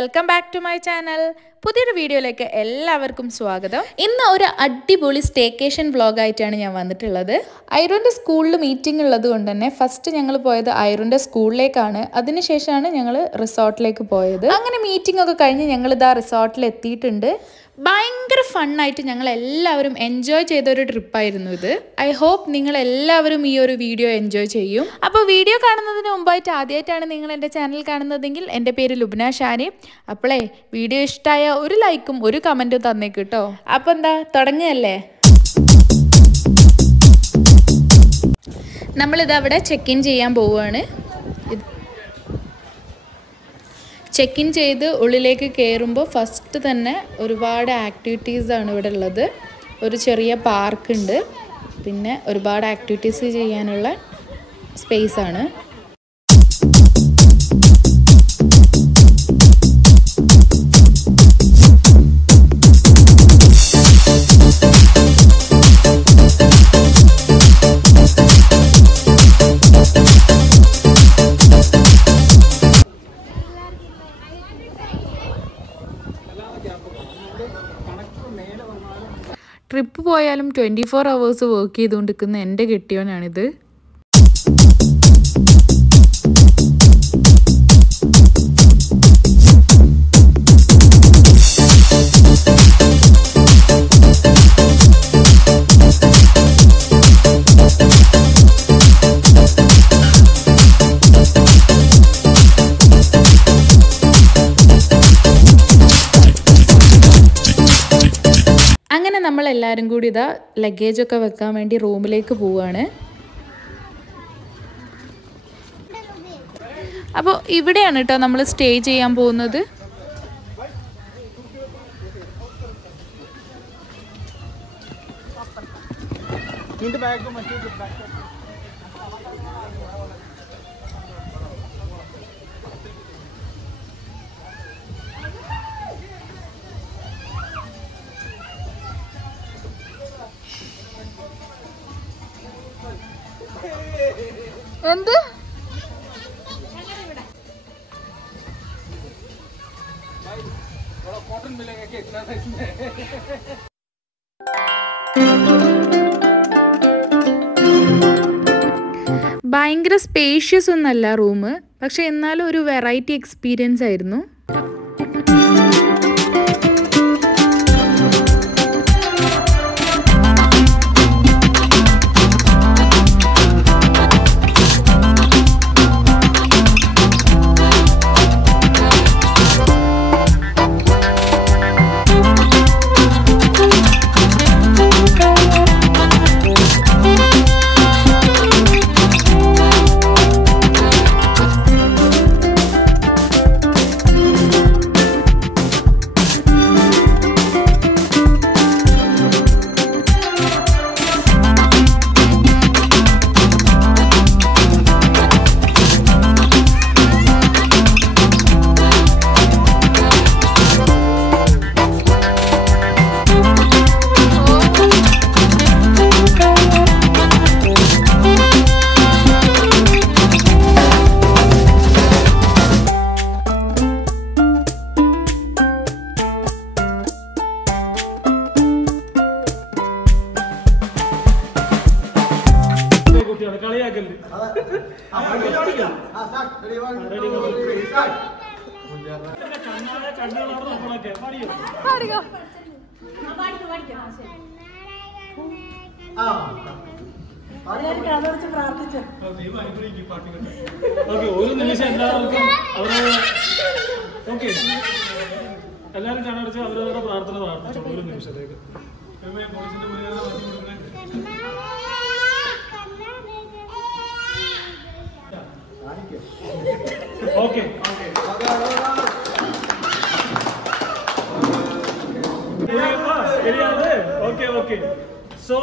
Welcome back to my channel. പുതിയൊരു വീഡിയോയിലേക്ക് എല്ലാവർക്കും സ്വാഗതം. ഇന്ന് ഒരു അടിപൊളി സ്റ്റേക്കേഷൻ വ്ളോഗായിട്ടാണ് ഞാൻ വന്നിട്ടുള്ളത്. ഐറുവിൻ്റെ സ്കൂളിൽ മീറ്റിംഗ് ഉള്ളത് കൊണ്ട് തന്നെ ഫസ്റ്റ് ഞങ്ങൾ പോയത് ഐറുവിൻ്റെ സ്കൂളിലേക്കാണ്. അതിനുശേഷമാണ് ഞങ്ങൾ റിസോർട്ടിലേക്ക് പോയത്. അങ്ങനെ മീറ്റിംഗ് ഒക്കെ കഴിഞ്ഞ് ഞങ്ങളിതാ റിസോർട്ടിൽ എത്തിയിട്ടുണ്ട്. ഭയങ്കര ഫണ്ണായിട്ട് ഞങ്ങൾ എല്ലാവരും എൻജോയ് ചെയ്തൊരു ട്രിപ്പായിരുന്നു ഇത്. ഐ ഹോപ്പ് നിങ്ങൾ എല്ലാവരും ഈ ഒരു വീഡിയോ എൻജോയ് ചെയ്യും. അപ്പോൾ വീഡിയോ കാണുന്നതിന് മുമ്പായിട്ട് ആദ്യമായിട്ടാണ് നിങ്ങൾ എൻ്റെ ചാനൽ കാണുന്നതെങ്കിൽ എൻ്റെ പേര് ലുബ്ന ഷാനി. അപ്പോളേ വീഡിയോ ഇഷ്ടമായ ഒരു ലൈക്കും ഒരു കമൻറ്റും തന്നേക്ക് കേട്ടോ. അപ്പോൾ എന്താ തുടങ്ങുകയല്ലേ. നമ്മളിതവിടെ ചെക്ക് ഇൻ ചെയ്യാൻ പോവുകയാണ്. ചെക്ക് ഇൻ ചെയ്ത് ഉള്ളിലേക്ക് കയറുമ്പോൾ ഫസ്റ്റ് തന്നെ ഒരുപാട് ആക്ടിവിറ്റീസാണ് ഇവിടെ ഉള്ളത്. ഒരു ചെറിയ പാർക്കുണ്ട്, പിന്നെ ഒരുപാട് ആക്ടിവിറ്റീസ് ചെയ്യാനുള്ള സ്പേസാണ്. ട്രിപ്പ് പോയാലും 24 hours വർക്ക് ചെയ്തുകൊണ്ടിരിക്കുന്ന എൻ്റെ കെട്ടിയോനാണിത്. അങ്ങനെ നമ്മളെല്ലാവരും കൂടി ഇതാ ലഗേജൊക്കെ വെക്കാൻ വേണ്ടി റൂമിലേക്ക് പോവുകയാണ്. അപ്പോൾ ഇവിടെയാണ് കേട്ടോ നമ്മൾ സ്റ്റേ ചെയ്യാൻ പോകുന്നത്. എന്ത് ഭയങ്കര സ്പേഷ്യസ് ഒന്നല്ല റൂം, പക്ഷെ എന്നാലും ഒരു വെറൈറ്റി എക്സ്പീരിയൻസ് ആയിരുന്നു. ഒരു നിമിഷം എല്ലാവർക്കും എല്ലാവരും കണ്ണടച്ച് അവരവരുടെ പ്രാർത്ഥന പ്രാർത്ഥിച്ചു. ഒരു നിമിഷത്തേക്ക് okay. Okay. So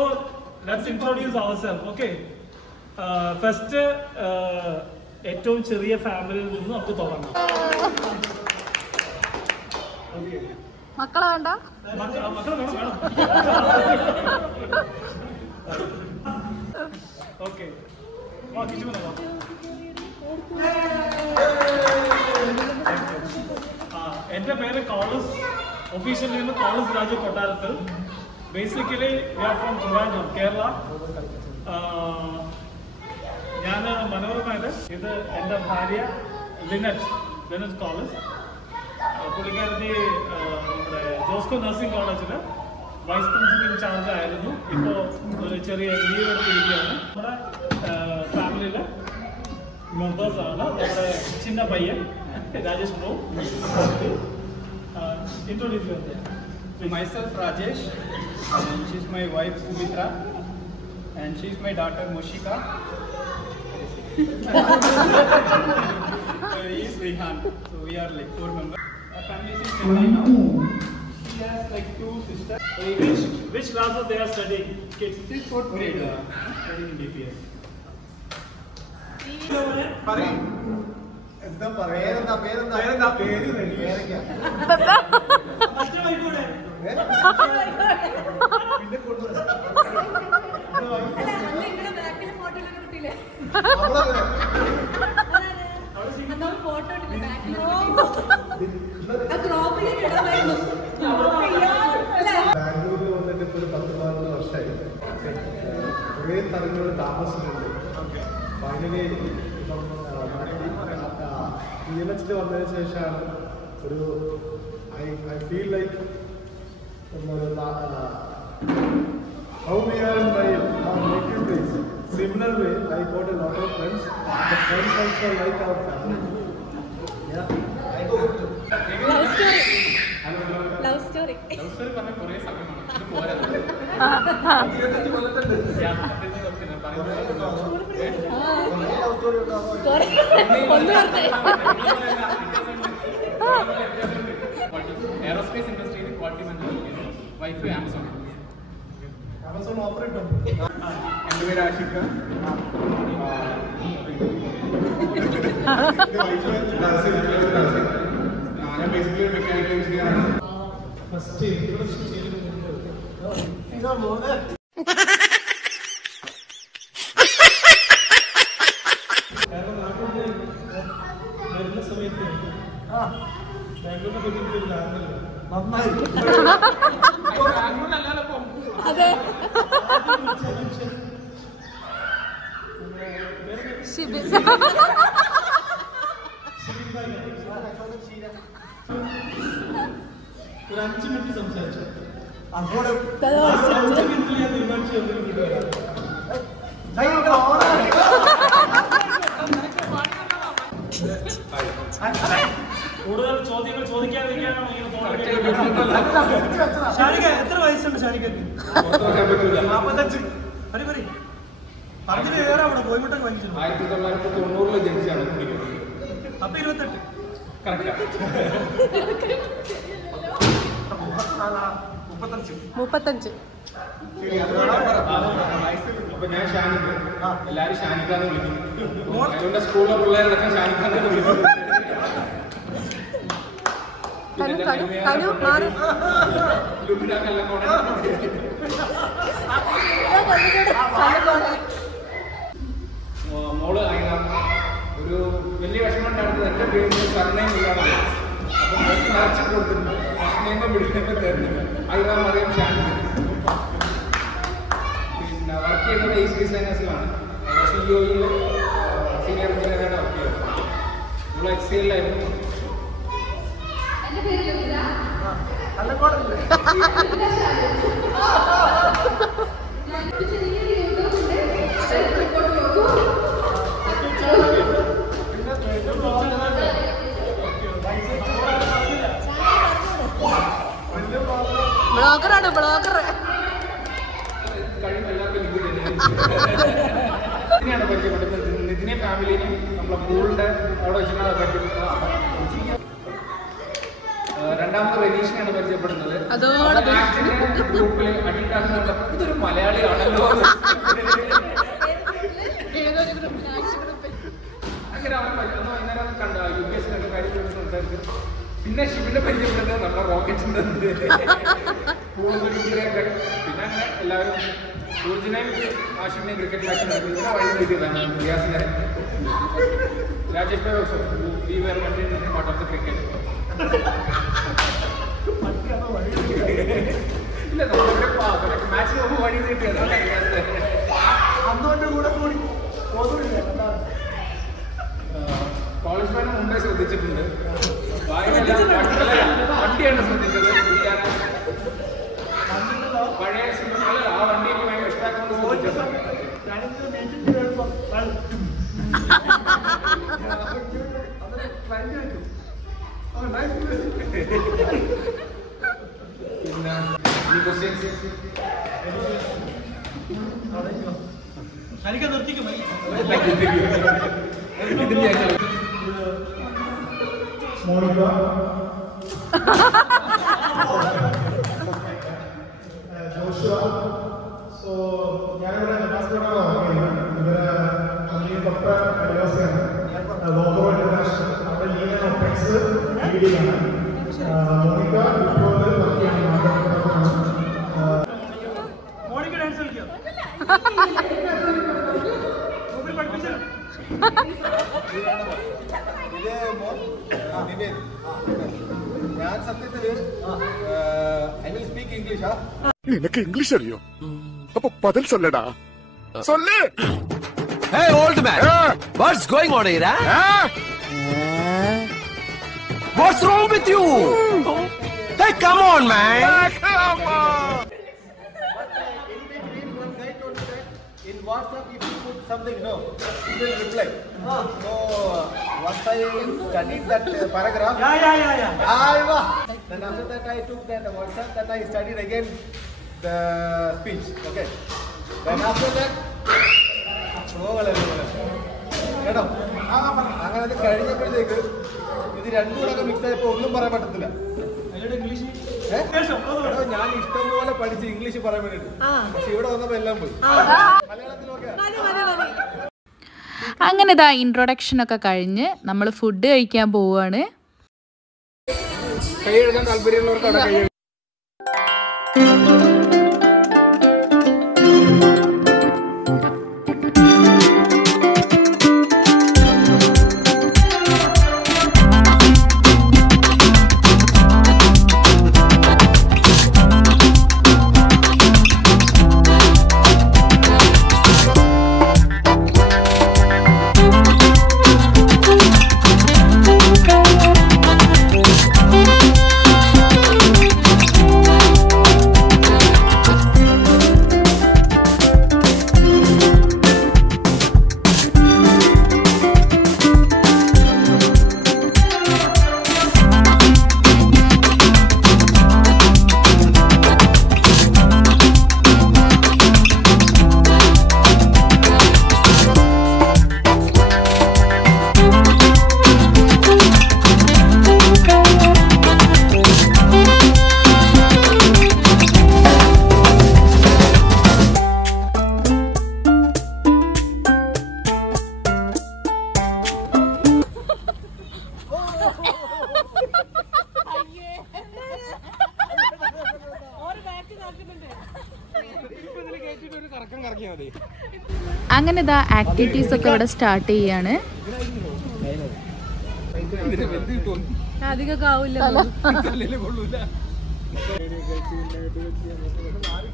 let's introduce ourselves. Okay. First, ഏറ്റവും ചെറിയ ഫാമിലിയിൽ നിന്ന് നമുക്ക് തുടങ്ങാം. മക്കളെ വേണ്ട, മക്കളെ വേണം. ഓക്കെ, എന്റെ പേര് Coles, official name Coles Raju Kottarathil. Basically we are from Trivandrum, Kerala. ഞാൻ മനോരമയില്, ഇത് എൻ്റെ ഭാര്യ ലിനറ്റ് കോളസ്. പുള്ളിക്കാരത്തി നമ്മുടെ ജോസ്കോ നഴ്സിംഗ് കോളേജില് വൈസ് പ്രിൻസിപ്പൽ ഇൻചാർജ് ആയിരുന്നു. ഇപ്പോൾ ഒരു ചെറിയ ലീവ് എടുത്തിരിക്കുകയാണ്. നമ്മുടെ ഫാമിലിയിലെ മെമ്പേഴ്സ് ആണ് നമ്മുടെ ചിന്ന പയ്യൻ രാജേഷ് ബ്രോ. ഇൻട്രോഡ്യൂസ് ചെയ്യുന്നത് myself Rajesh, and she's my wife Sumitra, and she's my daughter Moshika. He is Rehan. So we are like 4 members. Our family is in Chennai now. She has like 2 sisters. Which classes they are studying? Kids. She's 4th grade. Studying in DPS. എന്താ പേരെന്താ പേര് പിന്നെ ബാംഗ്ലൂരിൽ വന്നിട്ട് ഇപ്പോൾ ഒരു 10-12 വർഷമായി. കുറേ സ്ഥലങ്ങളിൽ താമസിച്ചിട്ടുണ്ട്. ഫൈനലി ഇപ്പം PLH വന്നതിന് ശേഷമാണ് ഒരു I feel like how we are in my native place. Similar way, I got a lot of friends. The friends also like our family. Yeah. Love story പറഞ്ഞ കുറേ സമയമാണ്. ഇത് പോരാ. എയറോസ്പേസ് ഇൻഡസ്ട്രിയിൽ quality management, wife Amazon offer കിട്ടും. എൻ്റെ പേര് ആഷിഖ. ഞാൻ ബേസിക്കലി ഒരു മെക്കാനിക്കൽ എഞ്ചിനീയറാണ്. ഫസ്റ്റ് ഇൻട്രൊഡക്ഷൻ ചെയ്തിട്ട് കാരണം നാട്ടിൽ വരുന്ന സമയത്ത് ബാംഗ്ലൂരിനെ പറ്റി എനിക്കൊരു ധാരണയില്ല. നന്നായി അതെ ഷിബിൻ ഒരു 5 മിനിറ്റ് സംസാരിച്ചു. അങ്ങോട്ട് 5 മിനിറ്റിൽ ഞാൻ തീരുമാനിച്ചു എന്തെങ്കിലും വരാം. കൂടുതൽ ചോദ്യങ്ങൾ ചോദിക്കാതിരിക്കാനാണോ ഇങ്ങനെ ഷാനിക എത്ര വയസ്സുണ്ട് ഷാനികക്ക്? 45. പറഞ്ഞിട്ട് വേറെ അവിടെ കോയമ്പട്ടൊക്കെ വാങ്ങിച്ചു. 1990 ജനിച്ചാണ്. അപ്പൊ 28. കറക്റ്റ്. 35. അപ്പൊ ഞാൻ ഷാനിക, എല്ലാരും ഷാനിക്കാന്ന് വിളിക്കും. അതുകൊണ്ട് സ്കൂളിലെ പിള്ളേരടക്കം ഷാനിക്കാന്ന് വിളിക്കും. മോള് അയിന ഒരു വലിയ വിഷമം ഉണ്ടായിരുന്നത് എന്റെ പേരിൽ സർനെയിം ഇല്ലാതെ. അപ്പൊ മോൾക്ക് നിറച്ചിട്ട് കൊടുത്തിട്ടുണ്ട്. സർനെയിമെ പിടിക്കുമ്പോ തരുന്നില്ല. അയിന മറിയം ഷാനിക. പിന്നെ വർക്ക് ചെയ്യുന്നത് ഏസ് ഡിസൈനേഴ്സിലാണ്. സിഇഒയിൽ സീനിയർ എഞ്ചിനീയറായിട്ട് വർക്ക് ചെയ്യുന്നത്. നമ്മൾ എക്സിലായിരുന്നു. ബ്ലോഗറാണ് ബ്ലോഗർ. കഴിവ് എല്ലാവർക്കും ഇതിനെയാണ് പരിചയപ്പെടുന്നത്. നിതിനെ ഫാമിലിനെയും നമ്മളെ പൂളിന്റെ അവിടെ വെച്ചിട്ടാണ് പരിചയപ്പെടുന്നത്. രണ്ടാമത്തെ റെനീഷിനെയാണ് പരിചയപ്പെടുന്നത്. ഗ്രൂപ്പിൽ അടിയിട്ടാക്കുന്നുണ്ട്. ഇതൊരു മലയാളിയാണല്ലോ. അങ്ങനെ അത്യാവശ്യം കാര്യങ്ങൾ സംസാരിച്ചു. പിന്നെ ശിവനെ പരിചയപ്പെടുന്നത് നമ്മുടെ റോക്കറ്റിന്റെ പിന്നെ അങ്ങനെ എല്ലാവരും സൂർജിനെയും ആഷിഖിനെയും ക്രിക്കറ്റ് മാച്ചിന് ഇവിടെ വഴി നീട്ടിയതാണ് റിയാസിനെ. Rajesh bhai also we were part of the cricket. ഇല്ല നമ്മളിവിടെ മാച്ചിന് പോകുമ്പോൾ വഴി നീട്ടിയതാണ് റിയാസിനെ. അന്നോന്റെ കൂടെ കൂടി കോളേജ് ഫാനും മുമ്പേ ശ്രദ്ധിച്ചിട്ടുണ്ട്. വണ്ടിയാണ് ശ്രദ്ധിച്ചത്. പഴയ സിനിമകൾ ആ വണ്ടി എനിക്ക് ഭയങ്കര ഇഷ്ടമാക്കുന്നത് ശ്രദ്ധിച്ചത്. പിന്നെ ഈ ക്വസ്റ്റ്യൻസ് ശരിക്കും നിർത്തിക്കും Monica. Joshua. So, ഞാനിവിടെ നെപ്പാസ്കോട്ടാണ് വർക്ക് ചെയ്യുന്നത്. ഇവര് കമ്പനി തൊട്ട അയൽവാസിയാണ്. ലോഗോ ഇന്റർനാഷണൽ അവിടെ ലീഗൽ ഒഫൻസ് ലീഡിലാണ്. മോണിക്ക ഇപ്പോൾ വർക്ക് ചെയ്യുന്ന മോണിക്ക ഡാൻസ് കളിക്കാം പഠിപ്പിച്ചു. ഞാൻ സത്യത്തില് സ്പീക്ക് ഇംഗ്ലീഷാ. നിനക്ക് ഇംഗ്ലീഷ് അറിയോ? അപ്പൊ പതിൽ സൊല്ലടാ. സൊല്ലേ. Hey old man, what's going on here? What's wrong with you? Hey, come on, man. In WhatsApp, if you put something, no, he will reply. So once I studied that paragraph, then after that I took that WhatsApp, then I studied again the speech. Okay. Then after that, കേട്ടോ അങ്ങനെ അത് കഴിഞ്ഞപ്പോഴത്തേക്ക് ഇത് രണ്ടും കൂടെ mix ആയപ്പോ ഒന്നും പറയാൻ പറ്റത്തില്ല. ഞാൻ ഇഷ്ടംപോലെ പഠിച്ച് ഇംഗ്ലീഷ് പറയാൻ വേണ്ടിട്ട്, പക്ഷെ ഇവിടെ വന്നപ്പോ എല്ലാം പോയി. മലയാളത്തിലൊക്കെ അങ്ങനെ ഇതാ ഇൻട്രൊഡക്ഷൻ ഒക്കെ കഴിഞ്ഞ് നമ്മൾ ഫുഡ് കഴിക്കാൻ പോവുകയാണ്. കൈ എഴുതാൻ താല്പര്യമുള്ളവർക്ക് അവിടെ കൈ അങ്ങനെ ഇതാ ആക്ടിവിറ്റീസ് ഒക്കെ ഇവിടെ സ്റ്റാർട്ട് ചെയ്യാണ്.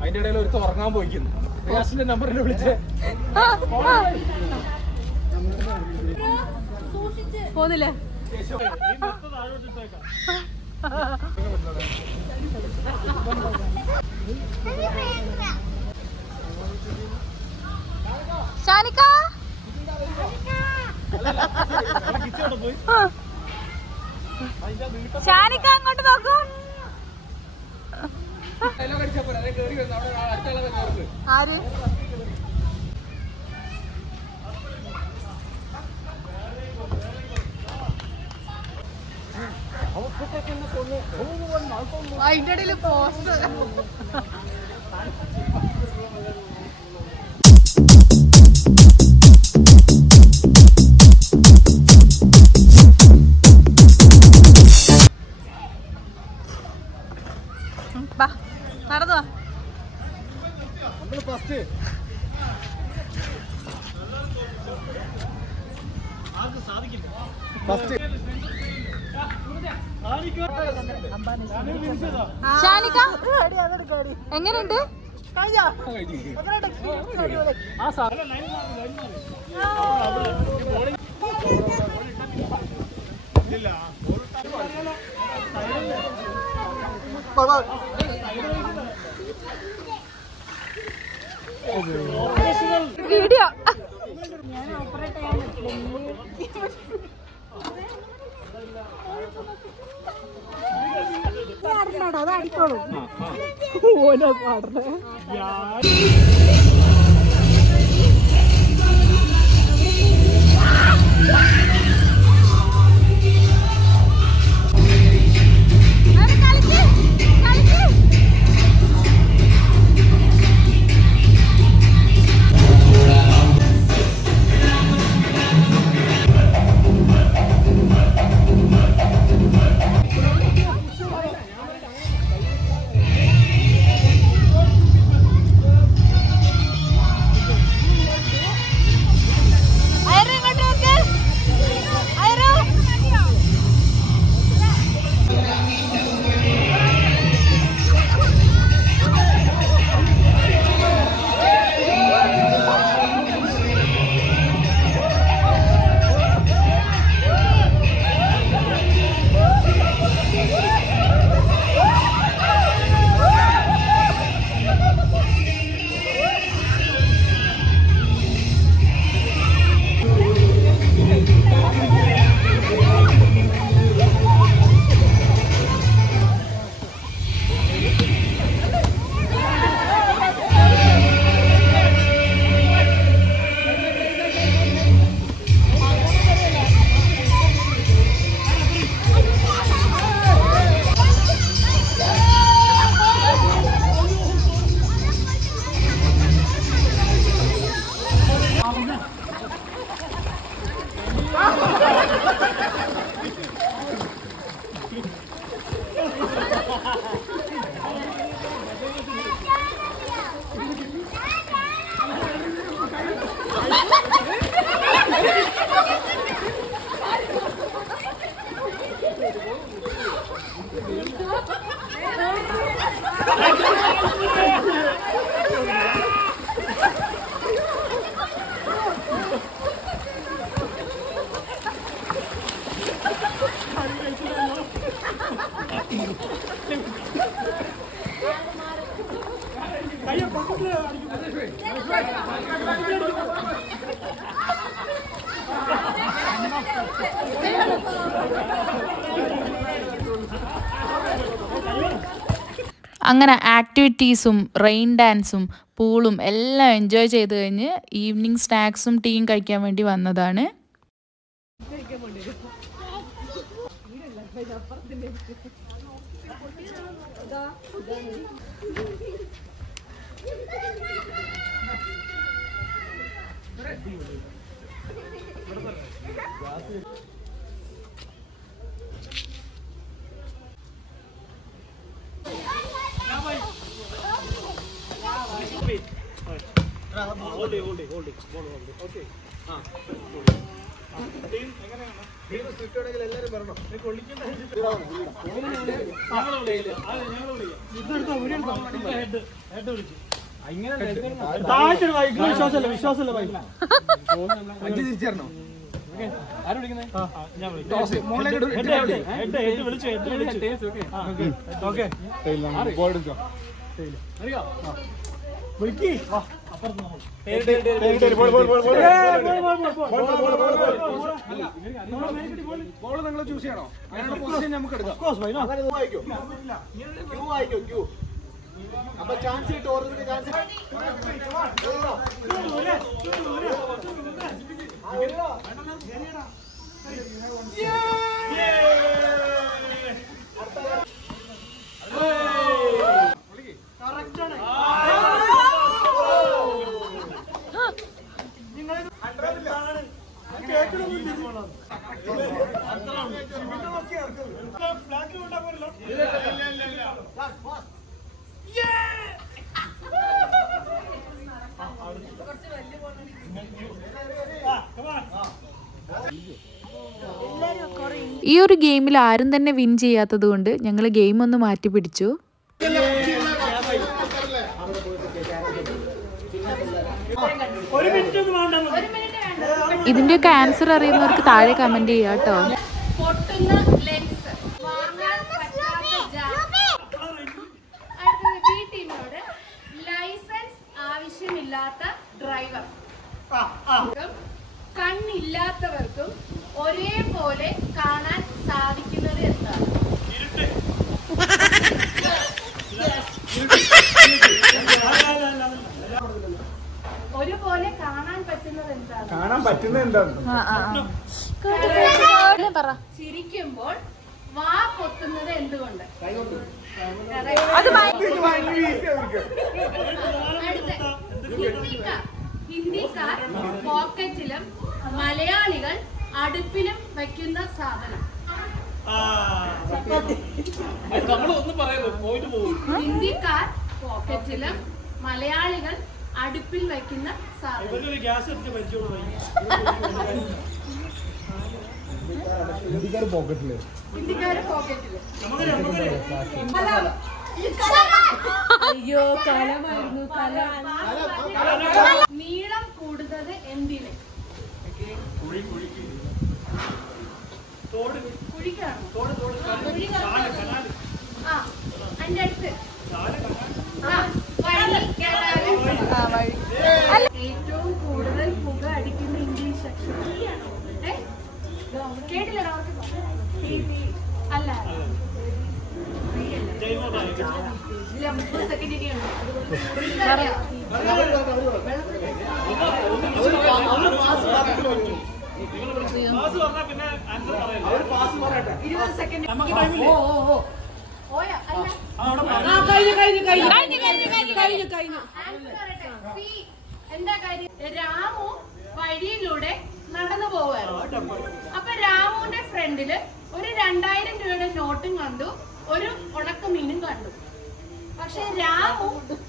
അതിന്റെ ഇടയിൽ ഒരു ഉറങ്ങാൻ പോയിക്കുന്നു. റിയാസിന്റെ നമ്പറിൽ വിളിച്ച് പോന്നില്ലേ? ഷാനിക്ക ഷാനിക്ക അങ്ങോട്ട് നോക്കൂ. ആര് അതിന്റെ ഇടയിൽ പോസ്റ്റ് ഷാനിക എങ്ങനെയുണ്ട്? വീഡിയോ അത് അടിക്കോളൂ ഓരോ പാടണേ. അങ്ങനെ ആക്ടിവിറ്റീസും റെയിൻ ഡാൻസും പൂളും എല്ലാം എൻജോയ് ചെയ്ത് കഴിഞ്ഞ് ഈവനിങ് സ്നാക്സും ടീയും കഴിക്കാൻ വേണ്ടി വന്നതാണ്. നിങ്ങൾ ചൂസ് ചെയ്യണോ? നമുക്ക് എടുക്കാം. അപ്പൊ ചാൻസ് കിട്ടും, ഓരോന്നിന് ചാൻസ് ഈ ഒരു ഗെയിമിൽ ആരും തന്നെ വിൻ ചെയ്യാത്തത് കൊണ്ട് ഞങ്ങൾ ഗെയിം ഒന്ന് മാറ്റി പിടിച്ചു. ഇതിന്റെയൊക്കെ ആൻസർ അറിയുന്നവർക്ക് താഴെ കമന്റ് ചെയ്യാം കേട്ടോ. ലൈസൻസ് ആവശ്യമില്ലാത്ത ഡ്രൈവർ. കണ്ണില്ലാത്തവർക്കും ഒരേപോലെ കാണാൻ സാധിക്കുന്നത് എന്താണ്? ഒരുപോലെ കാണാൻ പറ്റുന്നത് എന്താണ്? കാണാൻ പറ്റുന്നത് എന്താണ്? ചിരിക്കുമ്പോൾ വാ പൊത്തുന്നത് എന്തുകൊണ്ട്? ഹിന്ദിക്കാർ പോക്കറ്റിലും മലയാളികൾ അടുപ്പിലും വയ്ക്കുന്ന സാധനം. ഹിന്ദിക്കാർ പോക്കറ്റിലും മലയാളികൾ അടുപ്പിൽ വയ്ക്കുന്ന സാധനം. ഹിന്ദിക്കാർ പോക്കറ്റില്. അയ്യോ കലമായിരുന്നു. നീളം കൂടുന്നത് എന്തിന്? കുഴിക്കാണോ? ആ അതിന്റെ അടുത്ത് ഏറ്റവും കൂടുതൽ പുക അടിക്കുന്ന ഇംഗ്ലീഷ് അക്ഷരം കേട്ടില്ല? അല്ല 30 സെക്കൻഡ് ഇനിയാണ്. എന്താ കാര്യം? രാമു വഴിയിലൂടെ നടന്നു പോവായിരുന്നു. അപ്പൊ രാമുവിന്റെ ഫ്രണ്ടില് ഒരു 2000 രൂപയുടെ നോട്ടും കണ്ടു, ഒരു ഉണക്കമീനും കണ്ടു. പക്ഷെ രാമു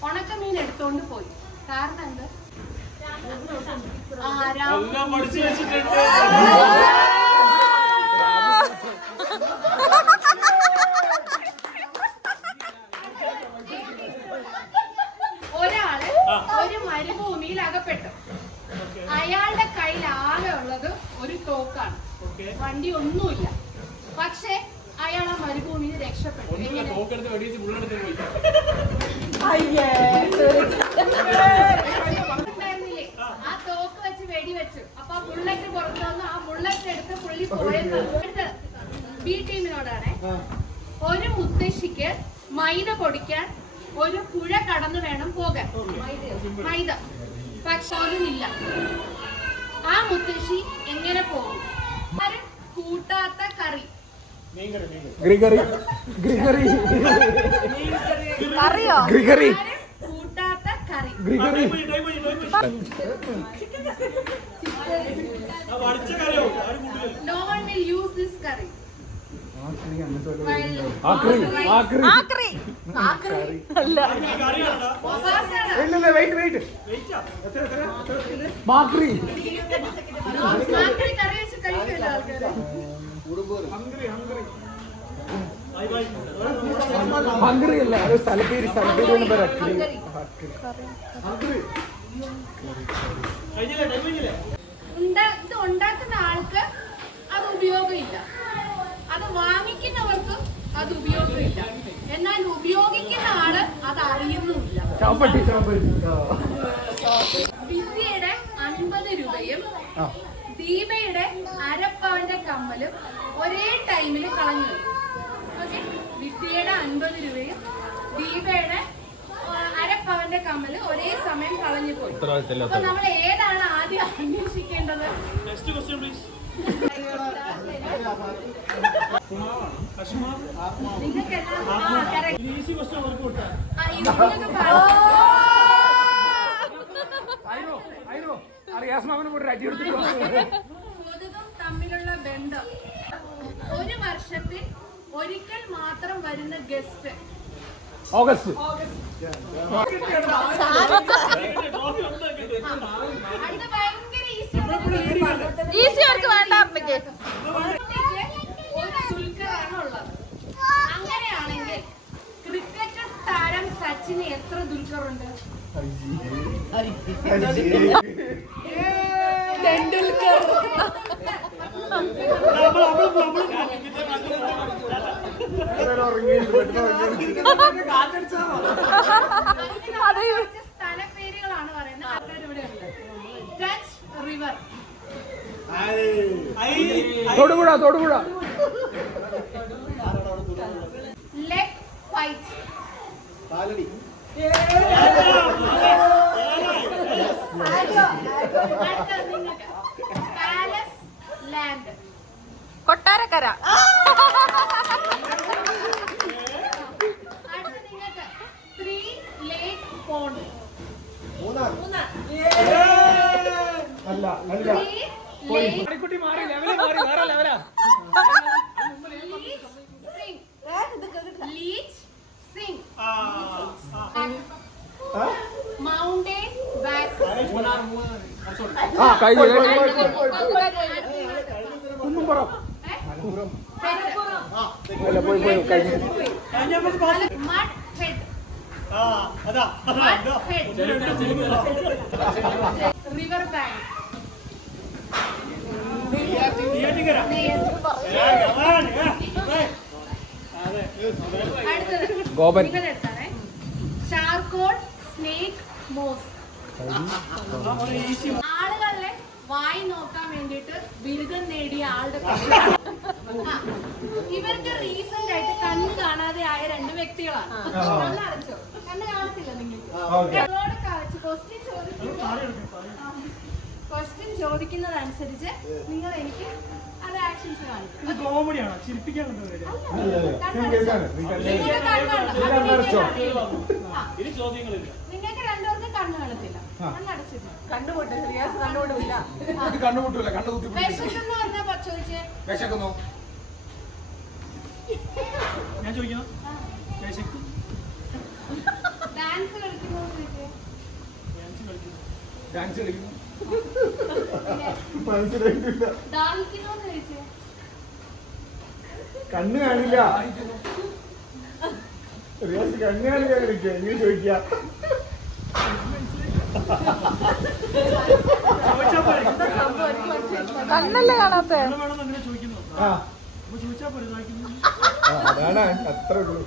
ഉണക്കമീൻ എടുത്തോണ്ട് പോയി. കാരണം എന്താ? ഒരാള് ഒരു മരുഭൂമിയിൽ അകപ്പെട്ടു. അയാളുടെ കയ്യിൽ ആകെ ഉള്ളത് ഒരു തോക്കാണ്. വണ്ടി ഒന്നുമില്ല. പക്ഷെ അയാൾ ആ മരുഭൂമിയിൽ രക്ഷപ്പെട്ടു. ആ തോക്ക് വെച്ച് വെടിവെച്ചു. അപ്പൊ ആ ബുള്ളറ്റ് പുറത്തു വന്നു. ആ ബുള്ളറ്റ് എടുത്ത് പുള്ളി പോയെന്ന്. ബി ടീമിനോടാണ്. ഒരു മുത്തശ്ശിക്ക് മൈദ പൊടിക്കാൻ ഒരു പുഴ കടന്നു വേണം പോകാൻ. മൈദ പക്ഷെ ഒന്നുമില്ല. ആ മുത്തശ്ശി എങ്ങനെ പോകും? കൂട്ടാത്ത കറി. ഗ്രിഗറി. ഗ്രിഗറി. ഗ്രിഗറി. കൂട്ടാത്ത കറി. Gregory. No one will use this curry. Hungry അല്ല, അത് സ്ഥലപ്പേര്. സ്ഥലപ്പേര് ഇത് ഉണ്ടാക്കുന്ന ആൾക്ക് അത് ഉപയോഗമില്ല, അത് വാങ്ങിക്കുന്നവർക്കും അത് ഉപയോഗമില്ല. എന്നാൽ ഉപയോഗിക്കുന്ന ആള് അത് അറിയുന്നുമില്ല. വിദ്യയുടെ 50 രൂപയും ദീപയുടെ അരപ്പവന്റെ കമ്മലും ഒരേ ടൈമിൽ കളഞ്ഞു. ഓക്കെ, വിദ്യയുടെ 50 രൂപയും ദീപയുടെ അരപ്പവന്റെ കമ്മല് ഒരേ സമയം കളഞ്ഞു പോയി. അപ്പൊ നമ്മൾ ഏതാണ് ആദ്യം അന്വേഷിക്കേണ്ടത്? കൊതുകും തമ്മിലുള്ള ബന്ധം. ഒരു വർഷത്തിൽ ഒരിക്കൽ മാത്രം വരുന്ന ഗസ്റ്റ്. ഓഗസ്റ്റ്. അത് ഭയങ്കര ഈസി. ഈസി അവർക്ക് വേണ്ട അമ്മയ്ക്ക്. ഒരു ദുൽഖറാണ് ഉള്ളത്. അങ്ങനെയാണെങ്കിൽ ക്രിക്കറ്റ് താരം സച്ചിന് എത്ര ദുൽഖറുണ്ട്? ടെണ്ടുൽക്കർ. സ്ഥലപ്പേരുകളാണ് പറയുന്നത്. ആൾക്കാർ ഇവിടെ ഉണ്ട്. Dutch river, Thodupuzha leg fight, palace land, Kottarakkara. അടുത്ത നിങ്ങൾക്ക് 3 ലേക്ക് പോണ്ട്, കുട്ടി മാറി ലെവല് മാറി വേറെ ലെവലാ. Leech sing, mountain back, mud head, river bank, Gopan, charcoal snake moss. ആളുകളെ വായി നോക്കാൻ വേണ്ടിട്ട് ബിരുദം നേടിയ ആളുടെ പേര്. ഇവർക്ക് റീസെന്റ് ആയിട്ട് കണ്ണ് കാണാതെ ആയ 2 വ്യക്തികളാണ്. കണ്ണടച്ചോ? കണ്ണ് കാണത്തില്ല നിങ്ങൾക്ക്. ക്വസ്റ്റ്യൻ ചോദിക്കുന്നതനുസരിച്ച് നിങ്ങൾ എനിക്ക് അത് ആക്ഷൻസ് കാണിക്കും. കോമഡിയാണോ? ചിരിപ്പിക്കാൻ ചോദ്യങ്ങളില്ല. നിങ്ങൾക്ക് 2 പേർക്ക് കണ്ണ് കാണത്തില്ല. കണ്ണടച്ചില്ല. കണ്ണുമുട്ടൂല കണ്ണുകുത്തി വിശക്കുന്നു പറഞ്ഞാ ചോദിച്ചേ. വിശക്കുന്നു. ഞാൻ ചോദിക്കണം. ഡാൻസ് കളിക്കുന്നു ചോദിച്ചേ. ഡാൻസ് കളിക്കുന്നു. ദാഹിക്കുന്നു ചോദിച്ചേ. കണ്ണ് കാണില്ല. കണ്ണ് കാണിക്കാൻ കളിക്കുക. ഇങ്ങനെ ചോദിക്കുക. കണ്ണല്ലേ കാണാത്ത. അങ്ങനെ ചോദിക്കുന്നു. ചോദിച്ചാ പോരെ. അതാണ് അത്ര ഉള്ളൂ.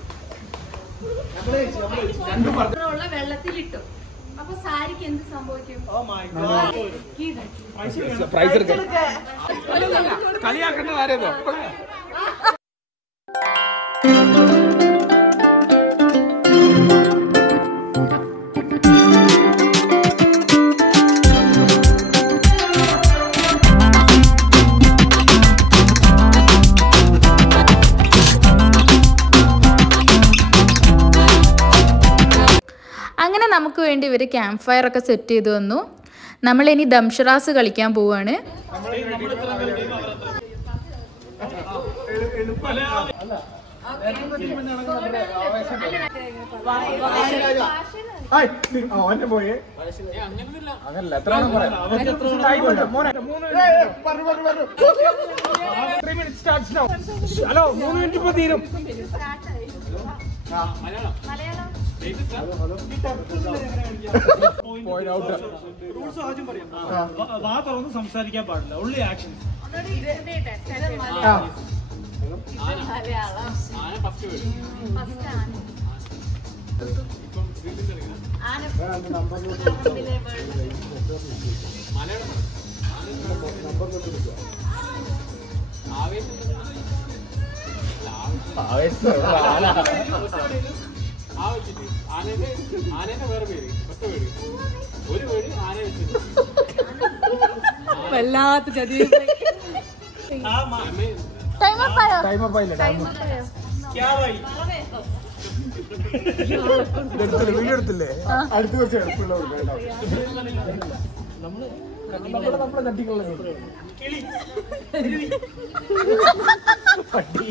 ഉള്ള വെള്ളത്തിലിട്ടു. അപ്പൊ സാരിക്ക് എന്ത് സംഭവിക്കും? പ്രൈസ് എടുക്കാൻ കളിയാക്കേണ്ട ആരേതോ. അങ്ങനെ നമുക്ക് വേണ്ടി ഇവർ ക്യാമ്പ് ഫയർ ഒക്കെ സെറ്റ് ചെയ്തു വന്നു. നമ്മളിനി ദംഷറാസ് കളിക്കാൻ പോവാണ്. അവന്റെ പോയേ അങ്ങനല്ല എത്ര പറയാം. ഹലോ 3 മിനിറ്റ് ഇപ്പൊ തീരും. റൂൾസ് ആദ്യം പറയാം. വാ തുറന്ന് സംസാരിക്കാൻ പാടില്ല. ഉള്ളി ആക്ഷൻ. വല്ലാത്ത ചതി. ടൈമർ പായില്ല. വീഡിയോ എടുത്തില്ലേ? അടുത്ത കുറച്ച് എളുപ്പമുള്ള നമ്മളെ നട്ടിക്കുള്ള പട്ടി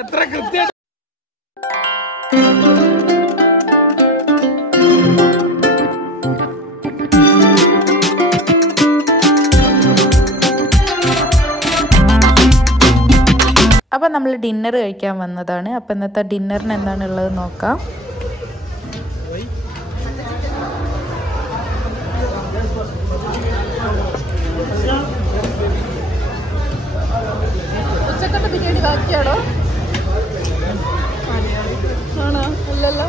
എത്ര കൃത്യം. അപ്പോൾ നമ്മൾ ഡിന്നർ കഴിക്കാൻ വന്നതാണ്. അപ്പോൾ ഇന്നത്തെ ഡിന്നറിന് എന്താണുള്ളത് നോക്കാം. ഉച്ചക്കത്തെ ബിരിയാണി ബാക്കിയാണോ? ആണോ? ഇല്ലല്ലോ.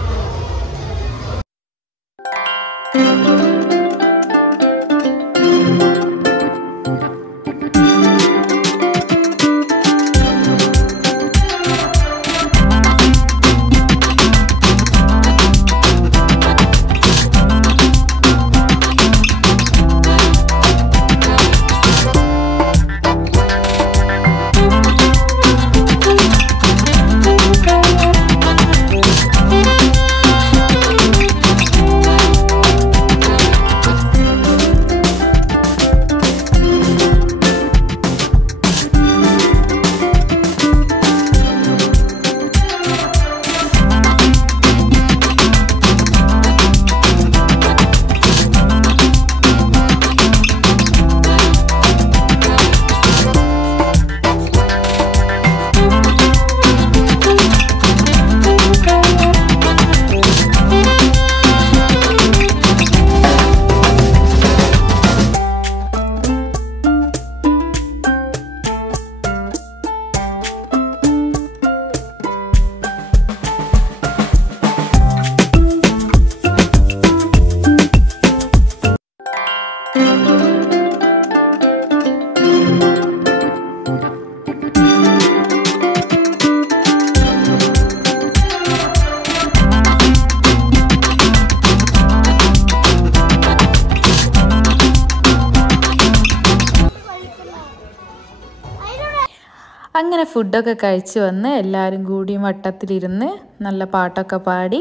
അങ്ങനെ ഫുഡൊക്കെ കഴിച്ച് വന്ന് എല്ലാവരും കൂടി വട്ടത്തിലിരുന്ന് നല്ല പാട്ടൊക്കെ പാടി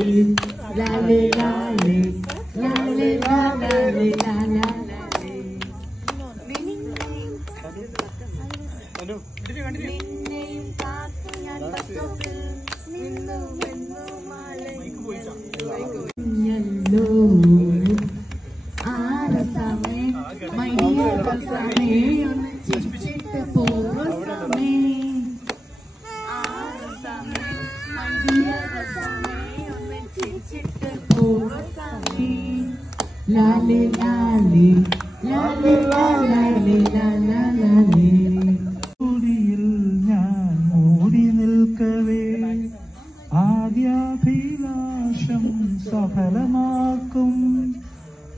ആദ്യാഭിലാഷം സഫലമാക്കും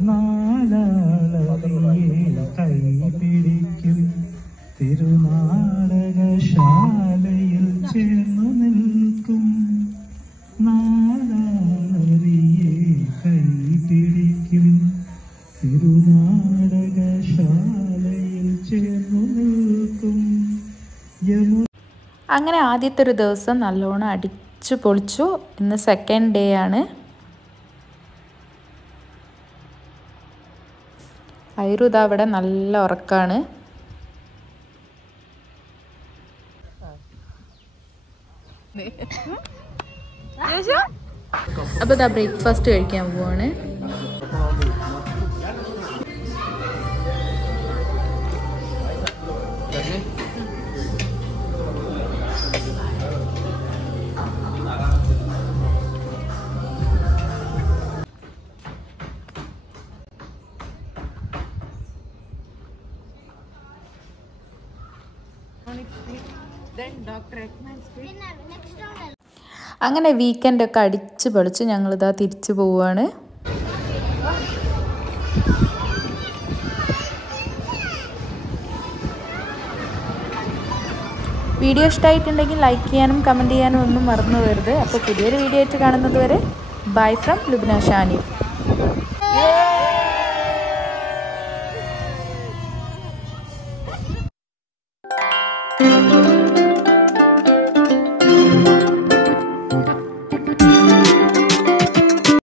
നാലാളറിയെ കൈപിടിക്കും തിരുനാടകശാലയിൽ ചേർന്നു നിൽക്കും നാലാളറിയെ കൈപിടിക്കും തിരുനാടകശാലയിൽ ചേർന്നു നിൽക്കും. അങ്ങനെ ആദ്യത്തെ ഒരു ദിവസം നല്ലോണം അടിച്ചു പൊളിച്ചു. ഇന്ന് സെക്കൻഡ് ഡേ ആണ്. ഐറു ഇതാ അവിടെ നല്ല ഉറക്കാണ്. അപ്പോൾ ഇതാ ബ്രേക്ക്ഫാസ്റ്റ് കഴിക്കാൻ പോവാണ്. അങ്ങനെ വീക്കെൻഡൊക്കെ അടിച്ച് പൊളിച്ച് ഞങ്ങളിതാ തിരിച്ചു പോവുകയാണ്. വീഡിയോ ഇഷ്ടമായിട്ടുണ്ടെങ്കിൽ ലൈക്ക് ചെയ്യാനും കമൻറ്റ് ചെയ്യാനും ഒന്നും മറന്നു പോകരുത്. അപ്പോൾ പുതിയൊരു വീഡിയോ ആയിട്ട് കാണുന്നത് വരെ ബൈ ഫ്രം ലുബ്ന ഷാനി.